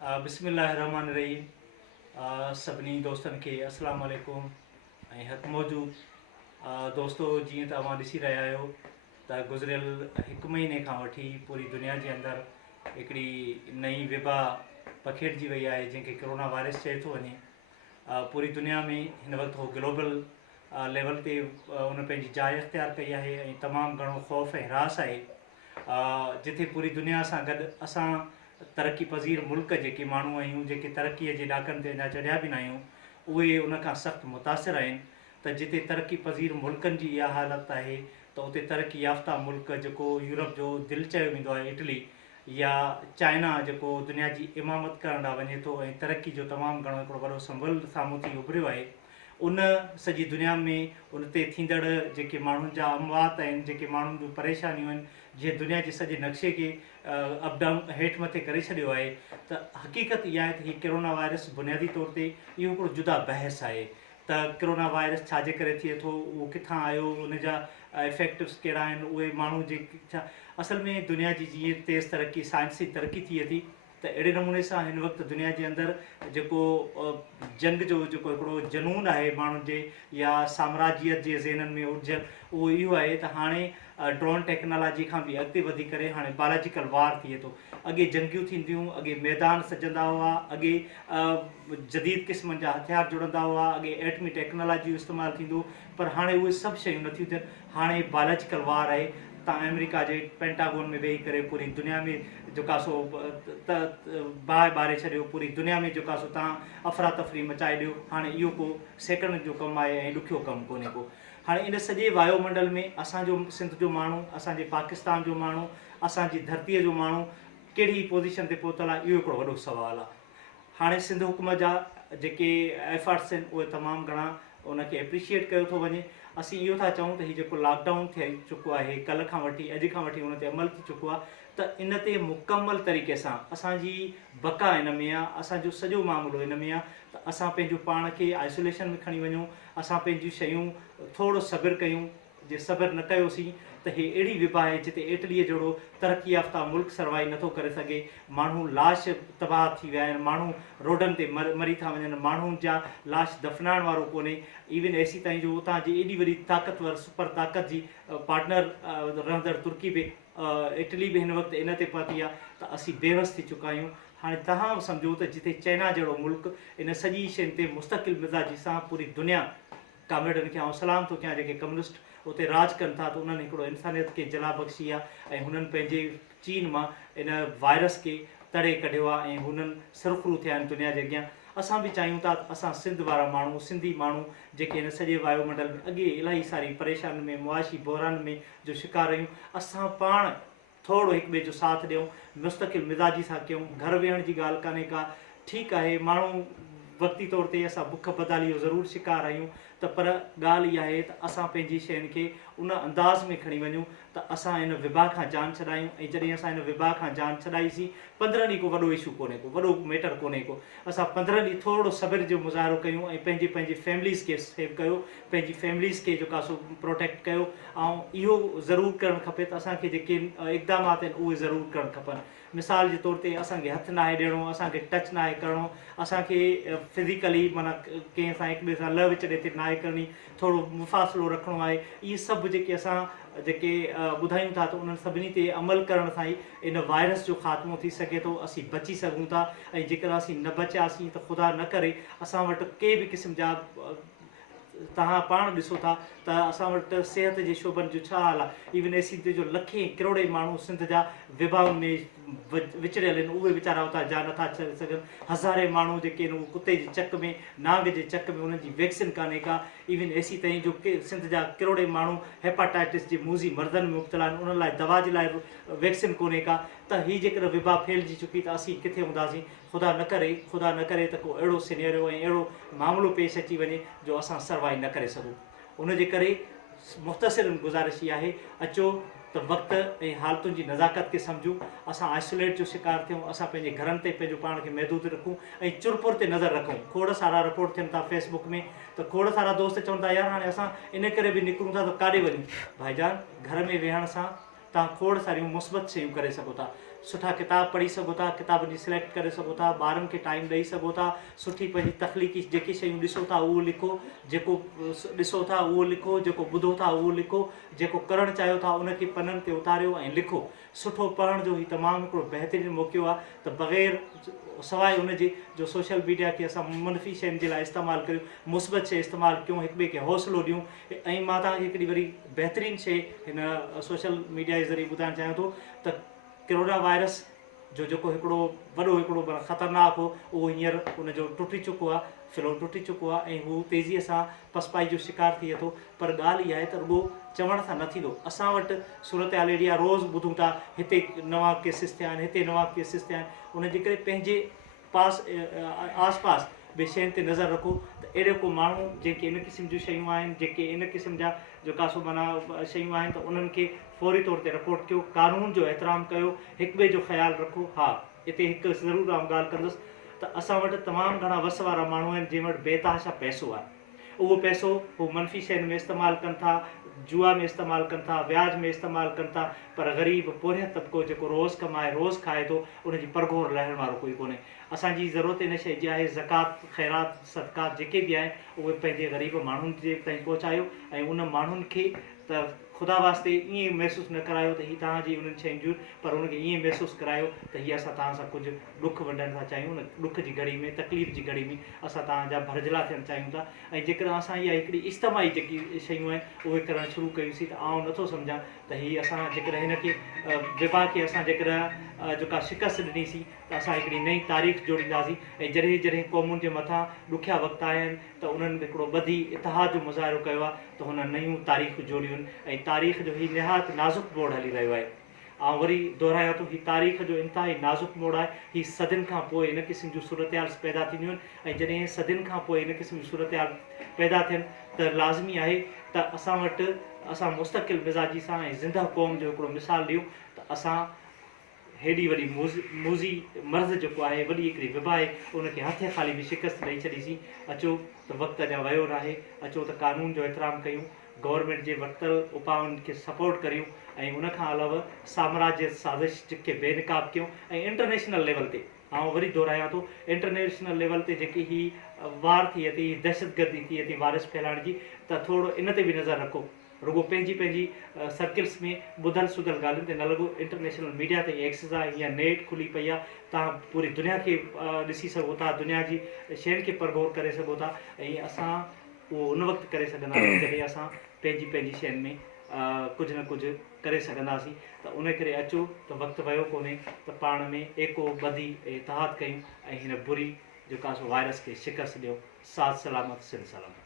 बिस्मिल्लाहिर्रहमानिर्रहीम। सभिनी दोस्तनि खे अस्सलाम वालेकुम ऐं हक़ मौजूद दोस्तो, जीअं त तव्हां ॾिसी रहिया आहियो त गुज़िरियल हिकु महीने खां वठी पूरी दुनिया जे अंदरि हिकिड़ी नई विबा पखेड़िजी वई आहे जंहिंखे कोरोना वायरस चए थो वञे। पूरी दुनिया में हिन वक़्तु उहो ग्लोबल लेवल ते उन पंहिंजी जाइ इख़्तियार कई आहे ऐं तमामु घणो ख़ौफ़ ऐं रास आहे, जिथे पूरी दुनिया सां गॾु असां तरक़ी पज़ीर मुल्क जेके माण्हू आहियूं, जेके तरक़ीअ जे ॾाकनि ते अञा चढ़िया बि न आहियूं, उहे उन खां सख़्तु मुतासिर आहिनि। त जिते तरक़ी पज़ीर मुल्कनि जी इहा हालत आहे त उते तरक़ी याफ़्ता मुल्क जेको यूरोप जो दिलि चयो वेंदो आहे, इटली या चाइना, जेको दुनिया जी इमामत करण लाइ वञे थो ऐं तरक़ी जो तमामु घणो हिकिड़ो वॾो संभल साम्हूं थी उभरियो आहे, उन सॼी दुनिया में उन ते थींदड़ जेके माण्हुनि जा अमवात आहिनि, जेके माण्हुनि जूं परेशानियूं आहिनि, जीअं दुनिया जे सॼे नक्शे खे अप डाउन हेठि मथे करे छॾियो आहे। त हक़ीक़त इहा आहे त हीउ कोरोना वायरस बुनियादी तौर ते इहो हिकिड़ो जुदा बहस आहे त कोरोना वायरस छाजे करे थिए थो, उहो किथां आयो, उन जा इफेक्टिव्स कहिड़ा आहिनि, उहे माण्हू जेके छा। असल में दुनिया जी जीअं तेज़ तरक़ी साइंसी तरक़ी थिए थी त अहिड़े नमूने सां हिन वक़्तु दुनिया जे अंदरि जेको जंग जो जेको हिकिड़ो जनून आहे माण्हुनि जे या साम्राज्यत जे ज़हननि में उर्जल, उहो इहो आहे त हाणे ड्रोन टेक्नोलॉजी खां बि अॻिते वधी करे हाणे बायोलॉजिकल वार थिए थो। अॻे जंगियूं थींदियूं, अॻे मैदान सजंदा हुआ, अॻे जदीद क़िस्मनि जा हथियार जुड़ंदा हुआ, अॻे एटमी टेक्नोलॉजी जो इस्तेमालु थींदो, पर हाणे उहे सभु शयूं नथियूं थियनि। हाणे बायोलॉजिकल वार आहे। तव्हां अमेरिका जे पेंटागोन में वेही करे पूरी दुनिया में जेका सो बाहि ॿारे छॾियो, पूरी दुनिया में जेका सो तव्हां अफ़रा तफ़री मचाए ॾियो। हाणे इहो को सेकंडनि जो कमु आहे ऐं ॾुखियो कमु कोन्हे को। हाणे इन सॼे वायुमंडल में असांजो सिंध जो माण्हू, असांजे पाकिस्तान जो माण्हू, असांजी धरतीअ जो माण्हू कहिड़ी पोज़ीशन ते पहुतल आहे, इहो हिकिड़ो वॾो सुवालु आहे। हाणे सिंध हुकूम जा जेके एफर्ट्स आहिनि उहे तमामु घणा उनखे एप्रिशिएट कयो थो वञे। असीं इहो था चऊं त हीउ जेको लॉकडाउन थी चुको आहे, कल्ह खां वठी अॼु खां वठी उन ते अमल थी चुको आहे, त इन ते मुकमल तरीक़े सां असांजी बका हिन में आहे, असांजो सॼो मामिलो हिन में आहे त असां पंहिंजो पाण खे आइसोलेशन में खणी वञूं, असां पंहिंजूं शयूं थोरो सब्र कयूं। जे सब्र न कयोसीं त हे अहिड़ी विबा आहे जिते इटलीअ जहिड़ो तरक़ी याफ़्ता मुल्क सर्वाइव नथो करे सघे। माण्हू लाश तबाह थी विया आहिनि, माण्हू रोडनि ते मरी था वञनि, माण्हुनि जा लाश दफ़नाइण वारो कोन्हे। इवन एसी ताईं जो उतां जी एॾी वॾी ताक़तवर सुपर ताक़त जी पार्टनर रहंदड़ तुर्की बि, इटली बि हिन वक़्तु इन ते पहुती आहे त असीं बेवस थी चुका आहियूं। हाणे तव्हां सम्झो त जिते चाइना जहिड़ो मुल्क इन सॼी शयुनि ते मुस्तक़िल मिज़ाजी सां पूरी दुनिया, कामरेडनि खे आउं सलाम थो कयां जेके कम्युनिस्ट उते राज कनि था, त उन्हनि हिकिड़ो इंसानियत खे जला बख़्शी आहे ऐं हुननि पंहिंजे चीन मां इन वायरस खे तड़े कढियो आहे ऐं हुननि सुरखरू थिया आहिनि दुनिया जे अॻियां। असां बि चाहियूं था त असां सिंध वारा माण्हू, सिंधी माण्हू जेके हिन सॼे वायुमंडल में अॻे इलाही सारी परेशानी में, मुआशी बहरान में जो शिकार आहियूं, असां पाण थोरो हिक ॿिए जो साथ ॾियूं, मुस्तक़िल मिज़ाजी सां कयूं। घर वेहण जी ॻाल्हि कान्हे का, ठीकु आहे, माण्हू वक़्ती तौर ते असां बुख बदाली जो ज़रूरु शिकार आहियूं, त पर ॻाल्हि इहा आहे त असां पंहिंजी शयुनि खे उन अंदाज़ में खणी वञूं त असां हिन विबा खां जान छॾायूं। ऐं जॾहिं असां हिन विबा खां जान छॾाईसीं, 15 ॾींहं को वॾो इशू कोन्हे को, वॾो मैटर कोन्हे को। असां 15 ॾींहं थोरो सब्र जो मुज़ाहिरो कयूं ऐं पंहिंजी फैमिलीज़ खे सेव कयो, पंहिंजी फैमिलीज़ खे जेका सो प्रोटेक्ट कयो। ऐं इहो ज़रूरु करणु खपे त असांखे जेके इक़दामात आहिनि उहे ज़रूरु करणु खपनि। मिसाल जे तौर ते असांखे हथु न आहे ॾियणो, असांखे टच न आहे करिणो, असांखे फिज़िकली माना कंहिं सां हिक ॿिए सां लह विच ॾे ते न आहे करणी, थोरो मुफ़ासिलो रखिणो आहे। इहे सभु जेके असां जेके ॿुधायूं था त उन्हनि सभिनी ते अमल करण सां ई इन वायरस जो ख़ात्मो थी सघे थो, असीं बची सघूं था। ऐं जेकर असीं न बचियासीं त ख़ुदा न करे असां वटि के बि क़िस्म जा, तव्हां पाण ॾिसो था त असां वटि सिहत जे शोबनि जो छा हाल आहे। इवन एसी जो लखे करोड़े माण्हू सिंध जा विभाउनि में विचड़ियल आहिनि, उहे वीचारा उतां जा नथा छॾे सघनि। हज़ारे माण्हू जेके आहिनि उहे कुते जे चक में, नांग जे चक में, उन्हनि जी वैक्सीन कान्हे का। इवन एसी ताईं जो के सिंध जा करोड़े माण्हू हेपाटाइटिस जे मूज़ी मर्दनि में मुब्तला आहिनि, उन्हनि लाइ दवा जे लाइ वैक्सीन कोन्हे का। त हीअ जेकर विबा फैलिजी चुकी त असीं किथे हूंदासीं। ख़ुदा न करे त को अहिड़ो सिनेरियो ऐं अहिड़ो मामिलो पेश अची वञे जो असां सर्वाइव न करे सघूं। उनजे करे मुख़्तसिर गुज़ारिश इहा आहे, अचो त वक़्तु ऐं हालतुनि जी नज़ाकत खे सम्झूं, असां आइसोलेट जो शिकार थियूं, असां पंहिंजे घरनि ते पंहिंजो पाण खे महदूद रखूं ऐं चुरपुर ते नज़र रखूं। खोड़ सारा रिपोर्ट थियनि था फेसबुक में, त खोड़ सारा दोस्त चवनि था यार हाणे असां इन करे बि निकिरूं था त काॾे वञूं। भाईजान, घर में वेहण सां तव्हां खोड़ सारियूं मुस्बत शयूं करे सघो था। सुठा किताब पढ़ी सघो था, किताबनि जी सिलेक्ट करे सघो था, ॿारनि खे टाइम ॾेई सघो था, सुठी पंहिंजी तख़लीक़ी जेकी शयूं ॾिसो था उहो लिखो, जेको ॾिसो था उहो लिखो, जेको ॿुधो था उहो लिखो, जेको करणु चाहियो था उनखे पननि ते उतारियो ऐं लिखो। सुठो पढ़ण जो ही तमामु हिकिड़ो बहितरीनु मौक़ो आहे त बग़ैर सवाइ उनजे जो सोशल मीडिया खे असां मुनफ़ी शयुनि जे लाइ इस्तेमालु करियूं, मुस्बत शइ इस्तेमालु कयूं, हिक ॿिए खे हौसलो ॾियूं। ऐं मां तव्हांखे हिकिड़ी वरी बहितरीनु शइ हिन सोशल मीडिया जे ज़रिए ॿुधाइणु चाहियां थो त कोरोना वायरस जो जेको हिकिड़ो वॾो हिकिड़ो ख़तरनाक हो उहो हींअर उनजो टुटी चुको आहे, फ़िलो टुटी चुको आहे ऐं हू तेज़ीअ सां पसपाई जो शिकार थिए थो। पर ॻाल्हि इहा आहे त रुॻो चवण सां न थींदो। असां वटि सूरत हाल अहिड़ी आहे, रोज़ु ॿुधूं था हिते नवां केसिस थिया आहिनि, हिते नवां केसिस थिया आहिनि। उनजे करे पंहिंजे आस पास ॿिए शयुनि ते नज़र रखो त अहिड़े को माण्हू जेके इन क़िस्म जूं शयूं आहिनि, जेके इन क़िस्म जा जेका सो माना शयूं आहिनि, त उन्हनि खे फौरी तौर ते रिपोर्ट कयो, कानून जो एतिराम कयो, हिक ॿिए जो ख़्यालु रखो। हा, हिते हिकु ज़रूरु आउं ॻाल्हि कंदुसि त असां वटि तमामु घणा वस वारा माण्हू आहिनि जंहिं वटि बेतहाशा पैसो आहे। उहो पैसो हू मनफ़ी शयुनि में इस्तेमालु कनि था, जुआ में इस्तेमालु कनि था, व्याज में इस्तेमालु कनि था। पर ग़रीब पोरिया तबिको जेको रोज़ु कमाए रोज़ु खाए थो उनजी परगोर लहण वारो कोई कोन्हे। असांजी ज़रूरत इन शइ जी आहे, ज़कात ख़ैरात सदक़ात जेके बि आहिनि उहे पंहिंजे ग़रीब माण्हुनि जे ताईं पहुचायो ऐं उन माण्हुनि खे त ख़ुदा वास्ते ईअं महसूसु न करायो त हीअ तव्हांजी उन्हनि शयुनि जूं, पर उनखे ईअं महसूसु करायो त हीअ असां तव्हां सां कुझु ॾुख वंडण था चाहियूं, उन ॾुख जी घड़ी में, तकलीफ़ जी घड़ी में असां तव्हांजा भरिजला थियणु चाहियूं था। ऐं जेकर असां इहा हिकिड़ी इज्तमाही जेकी शयूं आहिनि उहे करणु शुरू कयूंसीं त आउं नथो सम्झां त हीअ असां जेकर हिनखे विबा खे असां जेकर जेका शिकस्त ॾिनीसीं त असां हिकिड़ी नई तारीख़ जोड़ींदासीं। ऐं जॾहिं जॾहिं क़ौमुनि जे मथां ॾुखिया वक़्त आया आहिनि त उन्हनि हिकिड़ो ॿधी इतिहाद जो मुज़ाहिरो कयो आहे त हुन नयूं तारीख़ जोड़ियूं आहिनि। ऐं तारीख़ जो हीउ निहायत नाज़ुक मोड़ हली रहियो आहे। ऐं वरी दोहिरायां थो, हीअ तारीख़ जो इंतिहाई नाज़ुक मोड़ आहे। हीअ सदियुनि खां पोइ इन क़िस्म जूं सूरत हाल पैदा थींदियूं आहिनि। ऐं जॾहिं सदियुनि खां पोइ इन क़िस्म जूं सूरत हाल पैदा थियनि त लाज़मी आहे त असां वटि असां मुस्तक़िल मिज़ाजी सां ऐं ज़िंदह क़ौम जो हिकिड़ो मिसाल ॾियूं त असां हेॾी वॾी मूज़ी मर्ज़ जेको आहे, वॾी हिकिड़ी विबा आहे, उनखे हथे ख़ाली बि शिकस्त ॾेई छॾीसीं। अचो त वक़्तु अञा वियो न आहे, अचो त कानून जो एतिराम कयूं, गवर्नमेंट जे वरितल उपाउनि खे सपोर्ट करियूं ऐं उनखां अलावा साम्राज्य साज़िश खे बेनकाब कयूं। ऐं इंटरनेशनल लेवल ते आउं वरी दोहिरायां थो, इंटरनेशनल लेवल ते जेकी हीअ वार थी अथई, दहशतगर्दी थी अथई वायरस फैलाइण जी, त थोरो इन ते बि नज़र रखो। रुॻो पंहिंजी सर्किल्स में ॿुधल सुधल ॻाल्हियुनि ते न लॻो। इंटरनेशनल मीडिया ते एक्सेस आहे, हीअं नेट खुली पई आहे, तव्हां पूरी दुनिया खे ॾिसी सघो था, दुनिया जी शयुनि खे परगोर करे सघो था। ऐं असां उहो उन वक़्तु करे सघंदासीं जॾहिं असां पंहिंजी शयुनि में कुझु न कुझु करे सघंदासीं। त उन करे अचो त वक़्तु वियो कोन्हे त पाण में एको ॿधी इतिहाद कयूं ऐं हिन बुरी जेका सो वायरस खे शिकस्त ॾियो। साथ सलामत सिंध सलामत।